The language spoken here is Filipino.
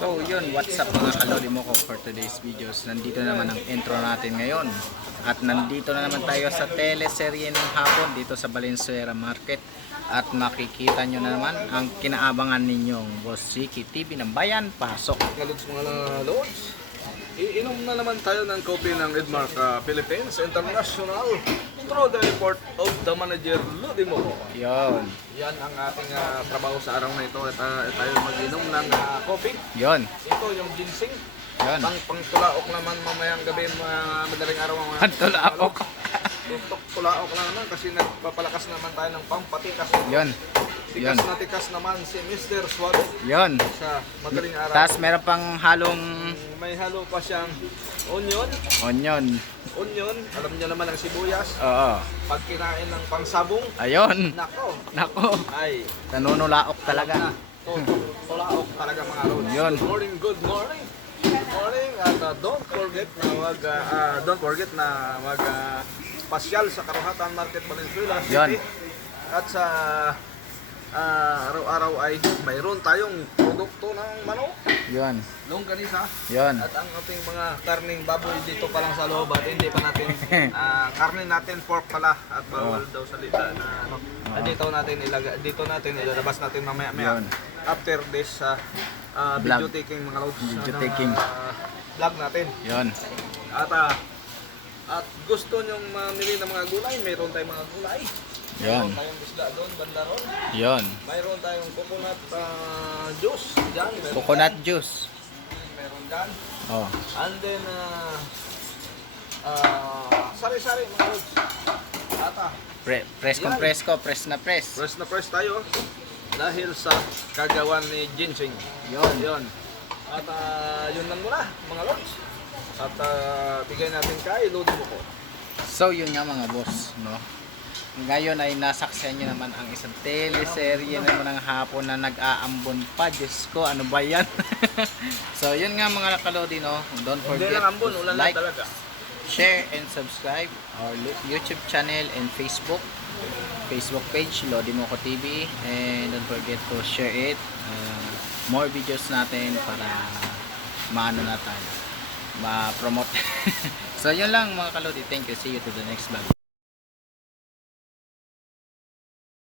So yun, what's up mga kalodi mo ko for today's videos. Nandito naman ang intro natin ngayon. At nandito na naman tayo sa teleserye ng hapon dito sa Valenzuela Market. At makikita nyo na naman ang kinaabangan ninyong Boss Ricky TV ng Bayan. Pasok! Mga lods, mga lods, iinom na naman tayo ng kopi ng Edmark Philippines International through the report of the manager Lodi Moco. Yun. Yan ang ating trabaho sa araw na ito. At tayo mag-inom ng kopi. Yun. Ito yung ginseng. Yun. Pang-tulaok naman mamayang gabi, madaling araw. Pantulaok. Tulaok na naman kasi nagpapalakas naman tayo ng pampatikas. Yun. Tikas Yun. na tikas naman si Mr. Suave Yun. sa madaling araw. Tapos meron pang halong May halo pa siyang onion. onion. Onion, alam niyo naman ang sibuyas. Oo. Pag kinain ng pangsabong, Ayun. nako, Nako. ay, Nanunulaok talaga. tulaok talaga mga lods. Yun. Good morning, good morning. Good morning, at don't forget na mag pasyal sa Karuhatan Market Valenzuela City. Yun. At sa araw-araw ay mayroon tayong produkto ng manok, Yun. longganisa. Yun. At ang ating mga karning baboy dito pa lang sa loob at hindi pa natin karne natin pork pala at bawal daw salita na ano. Dito natin ilalabas natin mamaya Yun. after this video taking mga lods. Video taking. Vlog natin. Yun. At gusto nyong mamili ng mga gulay, mayroon tayong mga gulay. Yun. Mayroon tayong isda doon, banda ron. Yun. Mayroon tayong coconut juice dyan. Coconut juice. Meron dyan. Oh. And then, sari-sari mga lods. Press kung press ko, press na press. Press na press tayo dahil sa kagawan ni ginseng. Yun. Yun. At yun lang muna mga lods. At bigay natin kay Lodi Moco. So yun nga mga boss, no? Ngayon ay nasaksihan nyo naman ang isang teleserye naman ng hapon na nag-aambon pa. Diyos ko, ano ba yan? So yun nga mga nakalodi, no? Don't Hindi forget lang ambon, to ulan lang like, talaga. share, and subscribe our YouTube channel and Facebook page, Lodi Moco TV. And don't forget to share it. More videos natin para maano na tayo, ma-promote. So yun lang mga kalodi. Thank you. See you to the next vlog.